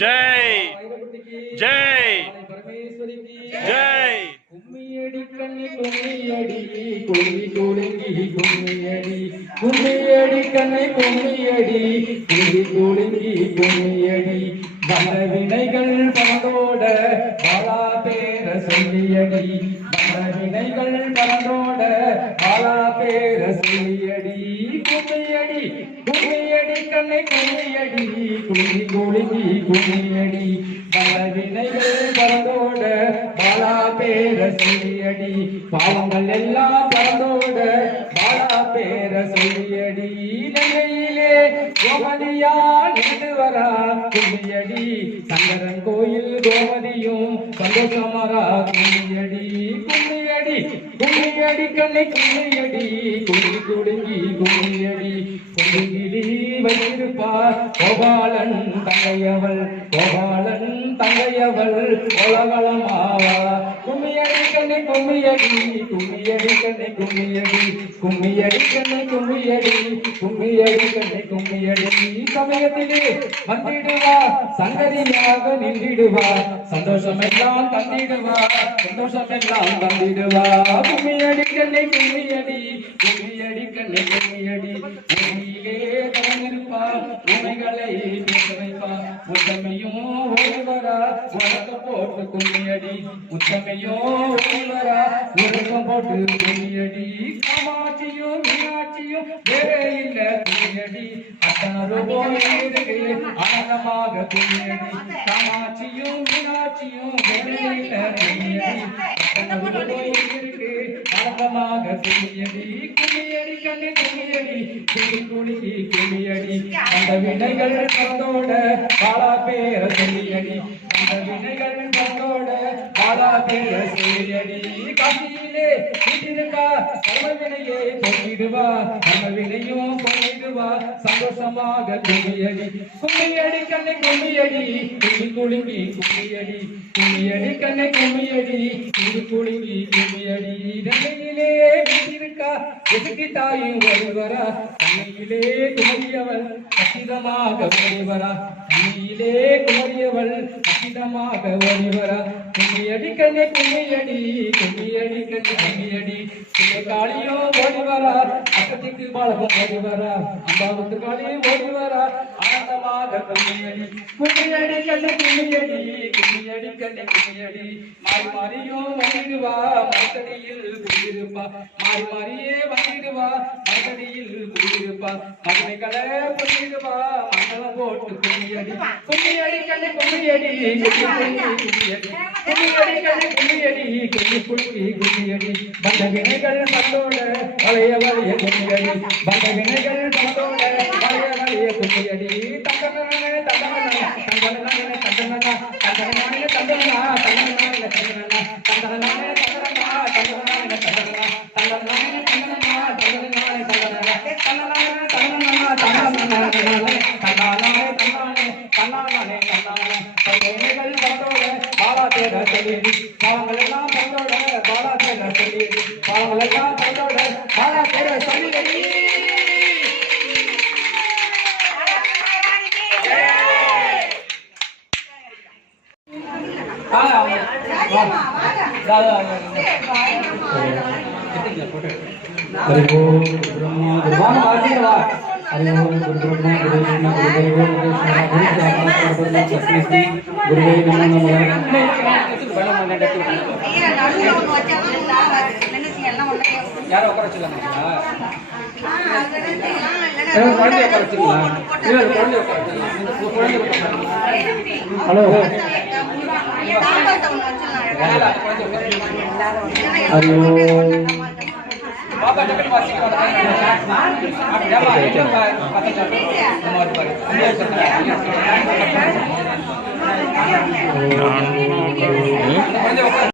ஜெய் ஜெய் ஜெய் கும்மியடி கண்ணி கும்மியடி கும்மி குலுங்கி கும்மியடி கும்மியடி கண்ணை கும்மியடி கும்மி குலுங்கி கும்மியடி வன வினைகள் பறந்தோட பாலா பேர சொல்லியடி வன பேர சொல்லியடி கும்மியடி கண்ணை கும்மியடி குலுங்கி குலுங்கி கும்மியடி வந்த வினைகள் பறந்தோட பாலா பேர சொல்லியடி பாவங்கள் எல்லாம் பறந்தோட பாலா பேர சொல்லியடி நெல்லையிலே கோமதியா நின்று வரா கும்மியடி சங்கரன் கோயில் கோமதியும் சந்தோஷமரா கும்மியடி கும்மியடி கும்மியடி கண்ணை கும்மியடி கும்பி குடுங்கி கும்மியடி வைத்திருப்பார். கோபாலன் தங்கையவள் கோபாலன் தங்கையவள் கோலவளமாவா கும்மியடி கண்ணை கும்மியடி கும்மியடி கண்ணை கும்மியடி கும்மியடி கண்ணை கும்மியடி கும்மியடி கண்ணை கும்மியடி. சமயத்திலே வந்திடுவா சங்கதியாக நின்றிடுவா சந்தோஷம் எல்லாம் தந்திடுவா சந்தோஷம் எல்லாம் தந்திடுவா கும்மியடி கண்ணை கும்மியடி கும்மியடி கண்ணை கும்மியடி கும்மியடி உமைகளை பேச வைப்பா முத்தமையும் ஓடிவரா உலக போட்டு கும்மியடி முத்தமையும் ஓடிவரா உலகம் போட்டு கும்மியடி காமாட்சியும் மீனாட்சியும் வேற இல்ல கும்மியடி ஆனந்தமாக கும்மியடி காமாட்சியும் மீனாட்சியும் வேற இல்ல கும்மியடி ஆனந்தமாக கும்மியடி கும்மியடி கண்ணு கும்மியடி குடி கும்மியடி அந்த வினைகள் பந்தோட பாலா பேர சொல்லியடி. அந்த வினைகள் பந்தோட பாலா பேர சொல்லியடி. காசியிலே வீட்டிருக்கா சர்வ வினையை பொங்கிடுவா நம்ம வினையும் பொங்கிடுவா சந்தோஷமாக கும்மியடி கும்மியடி கண்ணை கும்மியடி குடி குலுங்கி கும்மியடி கும்மியடி கண்ணை கும்மியடி குடி குலுங்கி கும்மியடி எசுக்கிட்டாயும் ஒருவரா தன்னையிலே குமரியவள் கச்சிதமாக ஒருவரா தன்னையிலே குமரியவள் கச்சிதமாக ஒருவரா. கும்மியடி கண்ணை கும்மியடி கும்மியடி கண்ணை கும்மியடி சில காளியோ ஓடிவரா அக்கத்துக்கு பாலகம் ஓடிவரா அம்பாவுக்கு காளியும் ஓடிவரா ஆனந்தமாக கும்மியடி கும்மியடி கண்ணை கும்மியடி கும்மியடி கண்ணை கும்மியடி மாறி மாறியோ ஓடிடுவா மரத்தடியில் குடியிருப்பா. மாறி மாறியே வந்துடுவா மரத்தடியில் குடியிருப்பா. மதுரைகளை பொங்கிடுவா மங்களம் போட்டு கும்மியடி கும்மியடி கண்ணை கும்மியடி கும்மியடி கும்மியடி ಕುಣಿಯಡಿ ಕಡೆ ಕುಣಿಯಡಿ ಕುಣಿ ಕುಳಿ ಕುಣಿಯಡಿ ಬಂದ ಗಿಣಗಳ ತಂದೋಳೆ ಹಳೆಯ ಬಳಿಯ ಕುಣಿಯಡಿ ಬಂದ ಗಿಣಗಳ ತಂದೋಳೆ ಹಳೆಯ ಬಳಿಯ ಕುಣಿಯಡಿ ತಂದನ ತಂದನ ತಂದನ ತಂದನ ತಂದನ தேட சொல்லியது. பாவங்கள் எல்லாம் தந்தோட பாலா தேட சொல்லியது. பாவங்கள் எல்லாம் தந்தோட பாலா தேட हरिओम गुरुब्रह्मा गुरुविष्णु गुरुदेवो गुरुसाक्षात् ஹலோ ஹலோ बाबा जगन्नाथ की बात है आप क्या बात है? पता चला मौत पर अंदर चला गया और